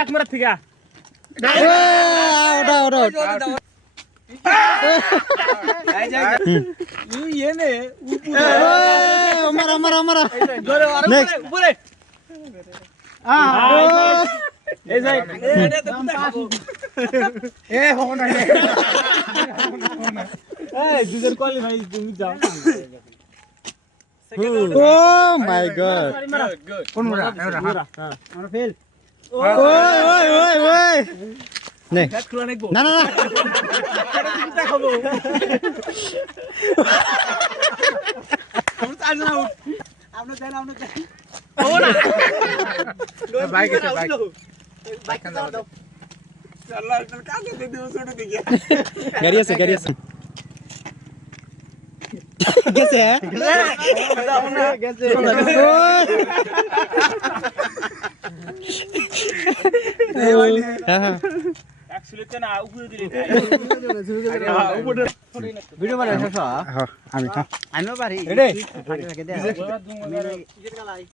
এক মিনিট থেকে দুধের কোয়ালি ভাই তুমি যাও Oh my god. কোন মোড়া আমরা ফেল ওই নে ফ্যাট খোলা নেকবো না চিন্তা খাবো আমরা চার জন আউট আমরা দেন ও না বাইক আছে বাইক দাও আল্লাহ কাকে দে দিও ছোট দিকে গাড়ি আছে গেছে গেছে অ্যাকচুয়ালি তো না উপরে দিলে ভিডিও বানাই শেষ আমি আমিও পারি রেডি